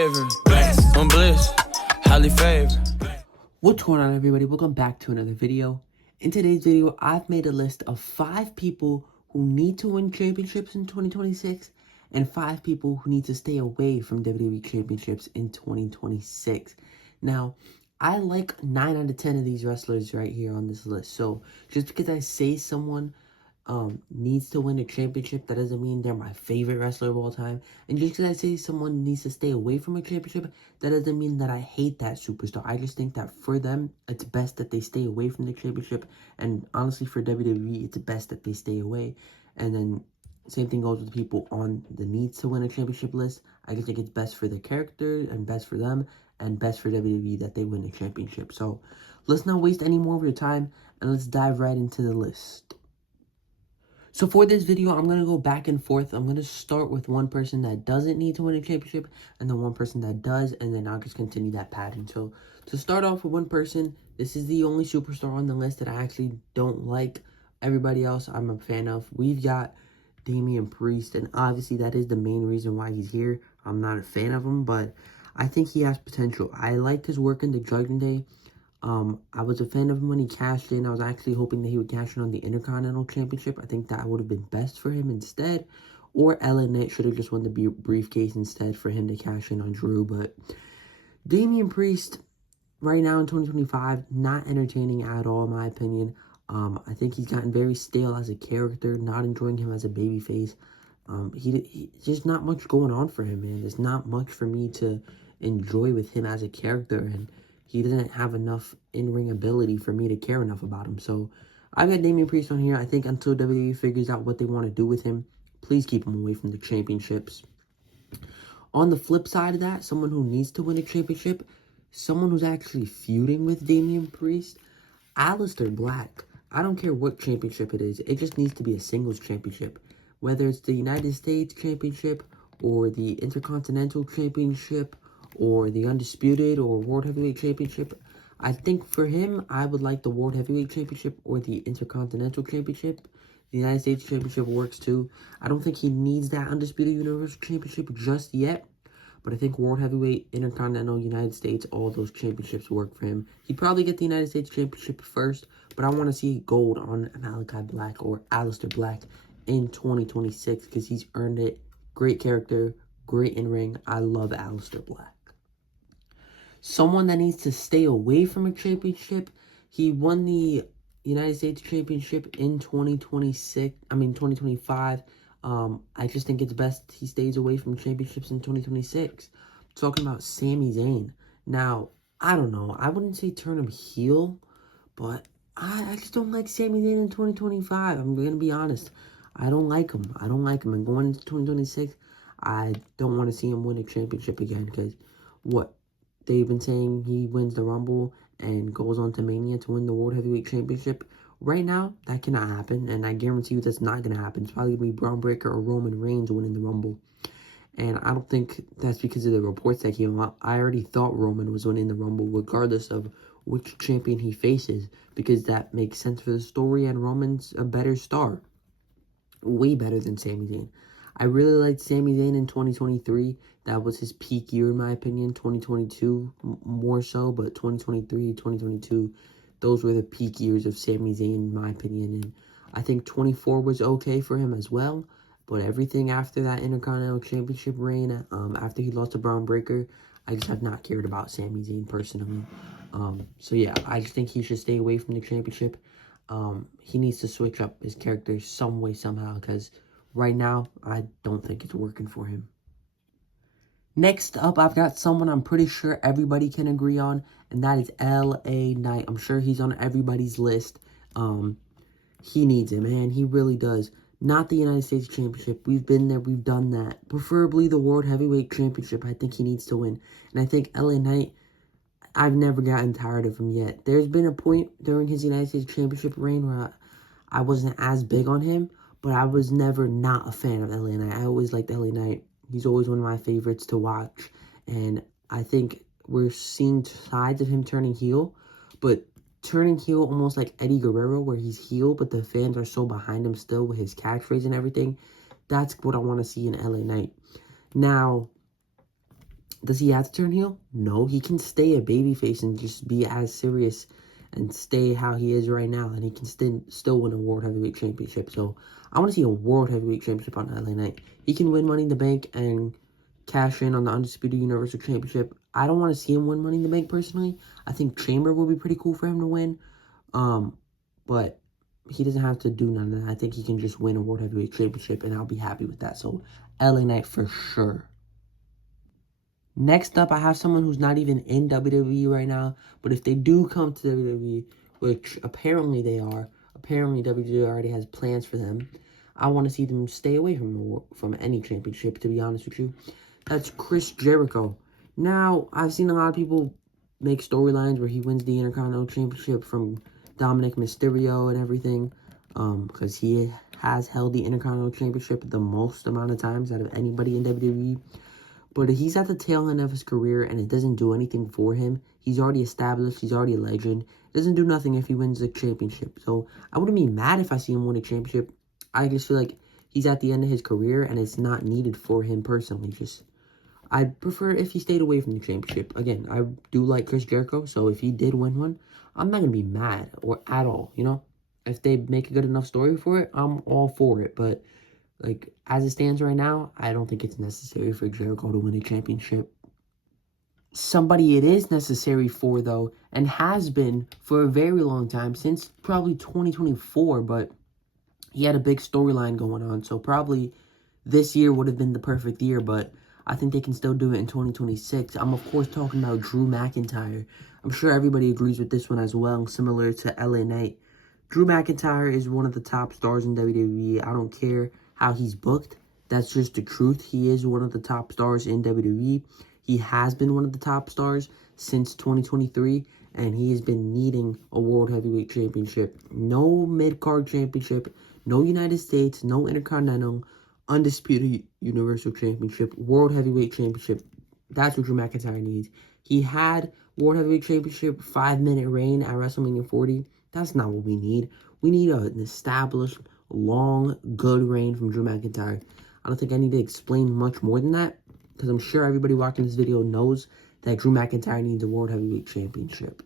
favorite. I'm bliss, highly favored. What's going on, everybody? Welcome back to another video. In today's video, I've made a list of 5 people who need to win championships in 2026 and 5 people who need to stay away from WWE championships in 2026. Now, I like 9 out of 10 of these wrestlers right here on this list. So just because I say someone needs to win a championship, that doesn't mean they're my favorite wrestler of all time. And just because I say someone needs to stay away from a championship, that doesn't mean that I hate that superstar. I just think that for them, it's best that they stay away from the championship. And honestly, for WWE, it's best that they stay away. And then same thing goes with people on the needs to win a championship list. I just think it's best for their character and best for them and best for WWE that they win a championship. So let's not waste any more of your time and let's dive right into the list. So for this video, I'm going to go back and forth. I'm going to start with one person that doesn't need to win a championship and then one person that does, and then I'll just continue that pattern. So to start off with one person, this is the only superstar on the list that I actually don't like. Everybody else I'm a fan of. We've got Damian Priest, and obviously that is the main reason why he's here. I'm not a fan of him, but I think he has potential. I liked his work in the Judgment Day. I was a fan of him when he cashed in. I was actually hoping that he would cash in on the Intercontinental Championship. I think that would have been best for him instead. Or LA Knight should have just won the briefcase instead for him to cash in on Drew. But Damian Priest, right now in 2025, not entertaining at all, in my opinion. I think he's gotten very stale as a character, not enjoying him as a babyface. He just not much going on for him, man. There's not much for me to enjoy with him as a character, and he doesn't have enough in-ring ability for me to care enough about him. So I've got Damian Priest on here. I think until WWE figures out what they want to do with him, please keep him away from the championships. On the flip side of that, someone who needs to win a championship, someone who's actually feuding with Damian Priest, Aleister Black. I don't care what championship it is. It just needs to be a singles championship. Whether it's the United States Championship or the Intercontinental Championship or the Undisputed or World Heavyweight Championship. I think for him, I would like the World Heavyweight Championship or the Intercontinental Championship. The United States Championship works too. I don't think he needs that Undisputed Universal Championship just yet. But I think World Heavyweight, Intercontinental, United States, all those championships work for him. He'd probably get the United States Championship first, but I want to see gold on Malachi Black or Aleister Black in 2026 because he's earned it. Great character, great in-ring. I love Aleister Black. Someone that needs to stay away from a championship. He won the United States Championship in 2025. I just think it's best he stays away from championships in 2026. Talking about Sami Zayn. Now, I don't know. I wouldn't say turn him heel, but I just don't like Sami Zayn in 2025. I'm going to be honest. I don't like him. And going into 2026, I don't want to see him win a championship again because what? They've been saying he wins the Rumble and goes on to Mania to win the World Heavyweight Championship. Right now, that cannot happen, and I guarantee you that's not going to happen. It's probably going to be Braun Breaker or Roman Reigns winning the Rumble. And I don't think that's because of the reports that came out. I already thought Roman was winning the Rumble regardless of which champion he faces because that makes sense for the story, and Roman's a better star. Way better than Sami Zayn. I really liked Sami Zayn in 2023. That was his peak year, in my opinion. 2022 more so, but 2023, 2022, those were the peak years of Sami Zayn, in my opinion. And I think 24 was okay for him as well. But everything after that Intercontinental Championship reign, after he lost to Braun Breaker, I just have not cared about Sami Zayn personally. So yeah, I just think he should stay away from the championship. He needs to switch up his character some way, somehow, because right now, I don't think it's working for him. Next up, I've got someone I'm pretty sure everybody can agree on, and that is LA Knight. I'm sure he's on everybody's list. He needs it, man. He really does. Not the United States Championship. We've been there. We've done that. Preferably the World Heavyweight Championship. I think he needs to win. And I think LA Knight, I've never gotten tired of him yet. There's been a point during his United States Championship reign where I wasn't as big on him, but I was never not a fan of LA Knight. I always liked LA Knight. He's always one of my favorites to watch. And I think we're seeing sides of him turning heel. But turning heel almost like Eddie Guerrero, where he's heel, but the fans are so behind him still with his catchphrase and everything. That's what I want to see in LA Knight. Now, Does he have to turn heel? No, he can stay a babyface and just be as serious and stay how he is right now, and he can still win a World Heavyweight Championship. So I want to see a World Heavyweight Championship on LA Knight. He can win Money in the Bank and cash in on the Undisputed Universal Championship. I don't want to see him win Money in the Bank personally. I think Chamber will be pretty cool for him to win. But he doesn't have to do none of that. I think he can just win a World Heavyweight Championship, and I'll be happy with that. So LA Knight for sure. Next up, I have someone who's not even in WWE right now, but if they do come to WWE, which apparently they are, apparently WWE already has plans for them, I want to see them stay away from any championship, to be honest with you. That's Chris Jericho. Now, I've seen a lot of people make storylines where he wins the Intercontinental Championship from Dominic Mysterio and everything, because he has held the Intercontinental Championship the most amount of times out of anybody in WWE. But he's at the tail end of his career, and it doesn't do anything for him. He's already established. He's already a legend. It doesn't do nothing if he wins the championship. So I wouldn't be mad if I see him win a championship. I just feel like he's at the end of his career, and it's not needed for him personally. I'd prefer if he stayed away from the championship. Again, I do like Chris Jericho, so if he did win one, I'm not going to be mad or at all, you know? If they make a good enough story for it, I'm all for it. But like, as it stands right now, I don't think it's necessary for Jericho to win a championship. Somebody it is necessary for, though, and has been for a very long time, since probably 2024, but he had a big storyline going on, so probably this year would have been the perfect year, but I think they can still do it in 2026. I'm, of course, talking about Drew McIntyre. I'm sure everybody agrees with this one as well, similar to LA Knight. Drew McIntyre is one of the top stars in WWE. I don't care how he's booked. That's just the truth. He is one of the top stars in WWE. He has been one of the top stars since 2023, and he has been needing a World Heavyweight Championship. No mid-card championship, no United States, no Intercontinental, Undisputed Universal Championship, World Heavyweight Championship. That's what Drew McIntyre needs. He had World Heavyweight Championship 5-minute reign at WrestleMania 40. That's not what we need. We need an established, long, good reign from Drew McIntyre. I don't think I need to explain much more than that, because I'm sure everybody watching this video knows that Drew McIntyre needs a World Heavyweight Championship.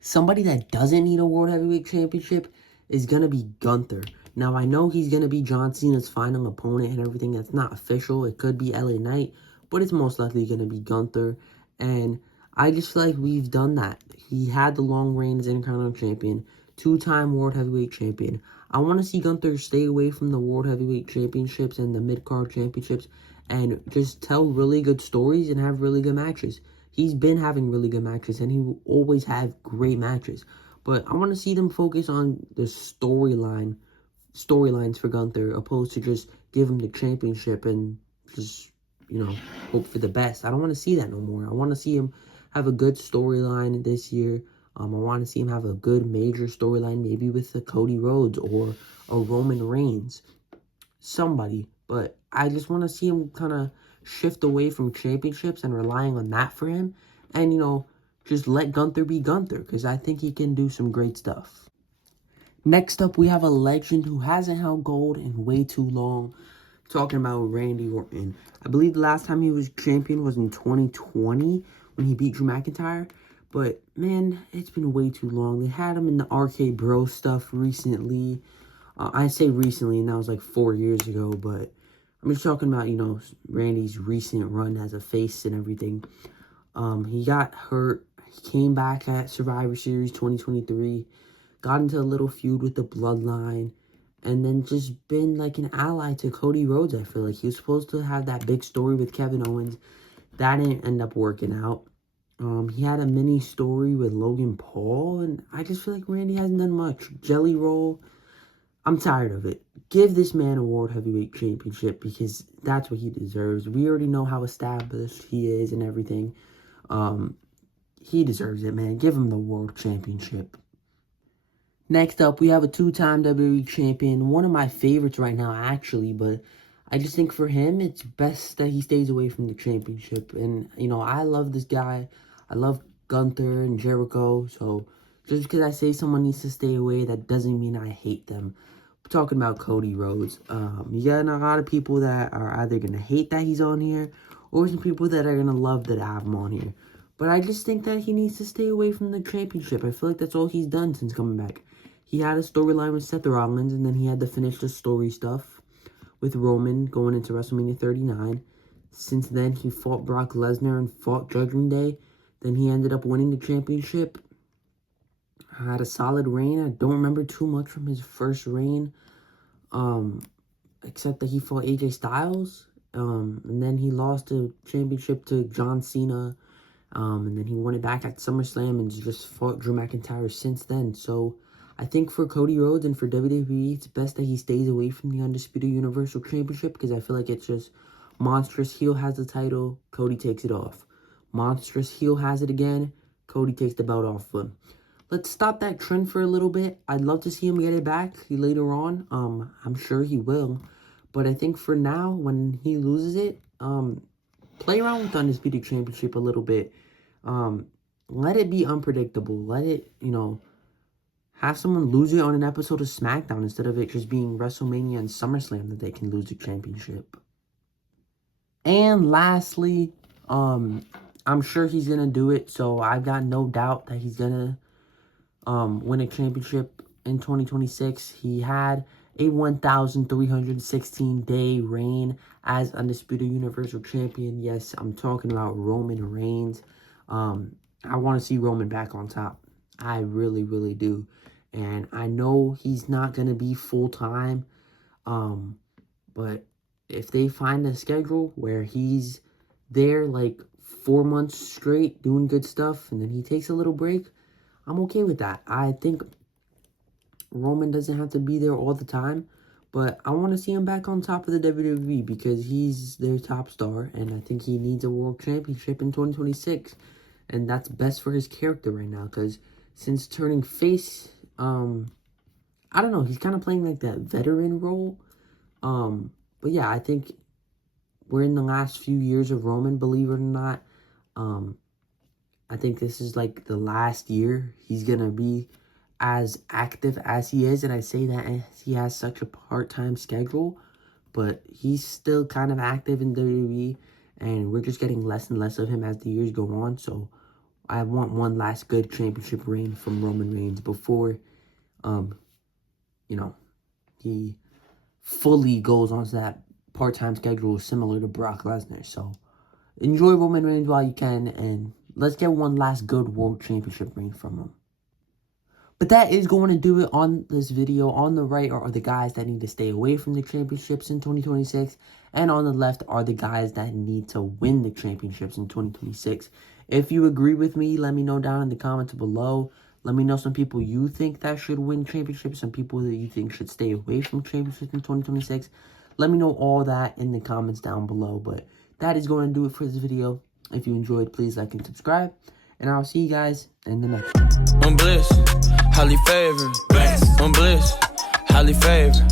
Somebody that doesn't need a World Heavyweight Championship is going to be Gunther. Now, I know he's going to be John Cena's final opponent and everything. That's not official. It could be LA Knight, but it's most likely going to be Gunther. And I just feel like we've done that. He had the long reign as Intercontinental Champion, 2-time World Heavyweight Champion. I want to see Gunther stay away from the World Heavyweight Championships and the mid-card championships and just tell really good stories and have really good matches. He's been having really good matches, and he will always have great matches. But I want to see them focus on the storylines for Gunther, opposed to just give him the championship and just, hope for the best. I don't want to see that no more. I want to see him have a good storyline this year. I want to see him have a good major storyline, maybe with a Cody Rhodes or a Roman Reigns. Somebody. But I just want to see him kind of shift away from championships and relying on that for him. And, just let Gunther be Gunther, because I think he can do some great stuff. Next up, we have a legend who hasn't held gold in way too long. Talking about Randy Orton. I believe the last time he was champion was in 2020 when he beat Drew McIntyre. But, man, it's been way too long. They had him in the RK Bro stuff recently. I say recently, and that was like 4 years ago. But I'm just talking about, Randy's recent run as a face and everything. He got hurt. He came back at Survivor Series 2023. Got into a little feud with the Bloodline. And then just been like an ally to Cody Rhodes, I feel like. He was supposed to have that big story with Kevin Owens. That didn't end up working out. He had a mini story with Logan Paul, and I just feel like Randy hasn't done much. Jelly Roll, I'm tired of it. Give this man a World Heavyweight Championship, because that's what he deserves. We already know how established he is and everything. He deserves it, man. Give him the World Championship. Next up, we have a 2-time WWE Champion. One of my favorites right now, actually, but I just think for him, it's best that he stays away from the championship. And, I love this guy. I love Gunther and Jericho. So, just because I say someone needs to stay away, that doesn't mean I hate them. I'm talking about Cody Rhodes. You got a lot of people that are either going to hate that he's on here, or some people that are gonna love that I have him on here. But I just think that he needs to stay away from the championship. I feel like that's all he's done since coming back. He had a storyline with Seth Rollins, and then he had to finish the story stuff with Roman going into WrestleMania 39. Since then, he fought Brock Lesnar and fought Judgment Day. Then he ended up winning the championship. Had a solid reign. I don't remember too much from his first reign, except that he fought AJ Styles. And then he lost the championship to John Cena. And then he won it back at SummerSlam and just fought Drew McIntyre since then. So I think for Cody Rhodes and for WWE, it's best that he stays away from the Undisputed Universal Championship, because I feel like it's just Monstrous Heel has the title, Cody takes it off. Monstrous Heel has it again, Cody takes the belt off him. Let's stop that trend for a little bit. I'd love to see him get it back later on. I'm sure he will. But I think for now, when he loses it, play around with the Undisputed Championship a little bit. Let it be unpredictable. Let it, have someone lose it on an episode of SmackDown instead of it just being WrestleMania and SummerSlam that they can lose the championship. And lastly, I'm sure he's going to do it. So I've got no doubt that he's going to win a championship in 2026. He had a 1,316-day reign as Undisputed Universal Champion. Yes, I'm talking about Roman Reigns. I want to see Roman back on top. I really, really do. And I know he's not going to be full-time. But if they find a schedule where he's there like 4 months straight doing good stuff and then he takes a little break, I'm okay with that. I think Roman doesn't have to be there all the time, but I want to see him back on top of the WWE because he's their top star, and I think he needs a world championship in 2026, and that's best for his character right now, because since turning face, I don't know, he's kind of playing like that veteran role, but yeah, I think we're in the last few years of Roman, believe it or not. I think this is like the last year he's gonna be as active as he is, and I say that as he has such a part-time schedule, but he's still kind of active in WWE, and we're just getting less and less of him as the years go on. So I want one last good championship reign from Roman Reigns before he fully goes on to that part-time schedule similar to Brock Lesnar. So enjoy Roman Reigns while you can, and let's get one last good world championship reign from him. But that is going to do it on this video. On the right are the guys that need to stay away from the championships in 2026. And on the left are the guys that need to win the championships in 2026. If you agree with me, let me know down in the comments below. Let me know some people you think that should win championships, some people that you think should stay away from championships in 2026. Let me know all that in the comments down below. But that is going to do it for this video. If you enjoyed, please like and subscribe. And I'll see you guys in the next one. I'm bliss, highly favored. I'm bliss, highly favored.